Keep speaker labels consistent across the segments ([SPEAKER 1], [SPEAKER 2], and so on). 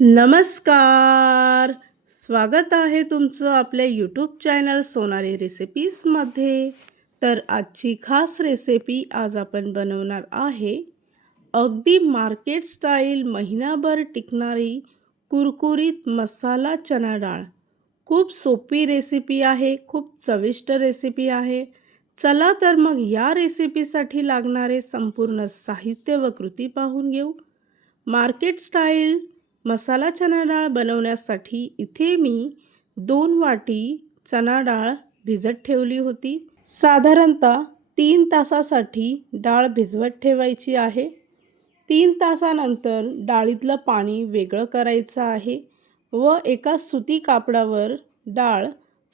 [SPEAKER 1] नमस्कार. स्वागत आहे तुमचं आपल्या यूट्यूब चॅनल सोनाली रेसिपीजमध्ये तर आजची खास रेसिपी आज आपण बनवणार आहे. अगदी मार्केट स्टाईल महिनाभर टिकणारी कुरकुरीत मसाला चना डाळ. खूप सोपी रेसिपी आहे खूप चविष्ट रेसिपी आहे. चला तर मग या रेसिपीसाठी लागणारे संपूर्ण साहित्य व कृती पाहून घेऊ. मार्केट स्टाईल मसाला चना डाळ बनवण्यासाठी इथे मी दोन वाटी चना डाळ भिजत ठेवली होती. साधारणतः तीन तासासाठी डाळ भिजवत ठेवायची आहे. तीन तासानंतर डाळीतलं पाणी वेगळं करायचं आहे व एका सुती कापडावर डाळ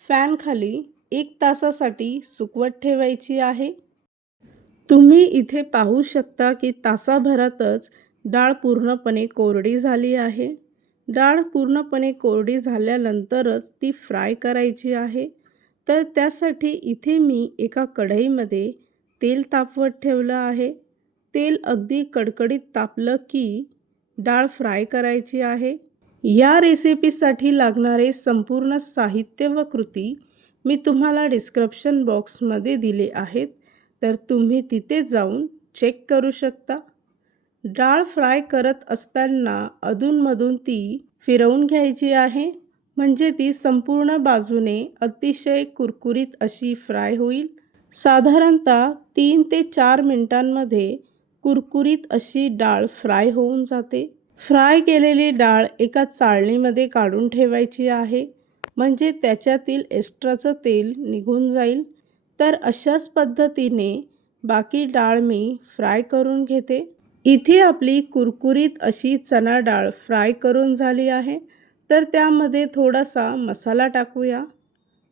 [SPEAKER 1] फॅनखाली एक तासासाठी सुकवत ठेवायची आहे. तुम्ही इथे पाहू शकता की तासाभरातच डाळ पूर्णपणे कोरडी झाली आहे. डाळ पूर्णपणे कोरडी झाल्यानंतरच ती फ्राय करायची आहे. तर त्यासाठी इथे मी एका कढईमध्ये तेल तापवत ठेवलं आहे. तेल अगदी कडकडीत तापलं की डाळ फ्राय करायची आहे. या रेसिपीसाठी लागणारे संपूर्ण साहित्य व कृती मी तुम्हाला डिस्क्रिप्शन बॉक्समध्ये दिले आहेत. तर तुम्ही तिथे जाऊन चेक करू शकता. डाळ फ्राय करत असताना अधूनमधून ती फिरवून घ्यायची आहे. म्हणजे ती संपूर्ण बाजूने अतिशय कुरकुरीत अशी फ्राय होईल. साधारणतः तीन ते चार मिनटांमध्ये कुरकुरीत अशी डाळ फ्राय होऊन जाते. फ्राय केलेली डाळ एका चाळणीमध्ये काढून ठेवायची आहे. म्हणजे त्याच्यातील एक्स्ट्राचं तेल निघून जाईल. तर अशाच पद्धतीने बाकी डाळ मी फ्राय करून घेते. इथे आपली कुरकुरीत अशी चना डाळ फ्राय करून झाली आहे. तर त्यामध्ये थोडासा मसाला टाकूया.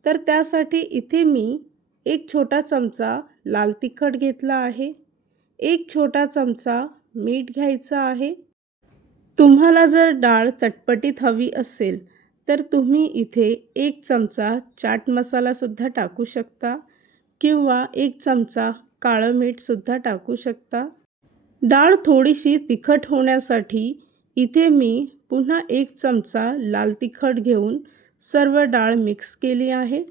[SPEAKER 1] तर त्यासाठी इथे मी एक छोटा चमचा लाल तिखट घेतला आहे. एक छोटा चमचा मीठ घ्यायचा आहे. तुम्हाला जर डाळ चटपटीत हवी असेल तर तुम्ही इथे एक चमचा चाट मसालासुद्धा टाकू शकता किंवा एक चमचा काळं मीठसुद्धा टाकू शकता. डाळ थोडीशी तिखट होण्यासाठी इथे मी पुन्हा एक चमचा लाल तिखट घेऊन सर्व डाळ मिक्स केली आहे.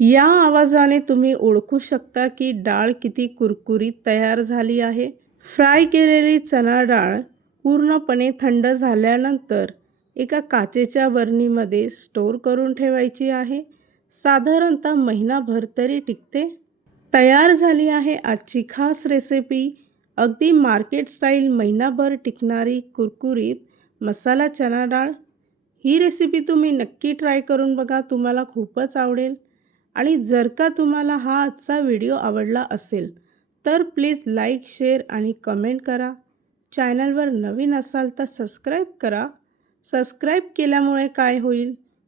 [SPEAKER 1] या आवाजाने तुम्ही ओळखू शकता की डाळ किती कुरकुरीत तयार झाली आहे. फ्राय केलेली चणा डाळ पूर्णपणे थंड झाल्यानंतर एका काचेच्या बरणीमध्ये स्टोर करून ठेवायची आहे. साधारणतः महिनाभर तरी टिकते. तयार झाली आहे आजची खास रेसिपी अगदी मार्केट स्टाईल महिनाभर टिकणारी कुरकुरीत मसाला चना डाळ. ही रेसिपी तुम्ही नक्की ट्राय करून बघा तुम्हाला खूपच आवडेल. आणि जर का तुम्हाला हा आजचा व्हिडिओ आवडला असेल तर प्लीज लाईक शेअर आणि कमेंट करा. चॅनलवर नवीन असाल तर सबस्क्राईब करा. सबस्क्राईब केल्यामुळे काय होईल?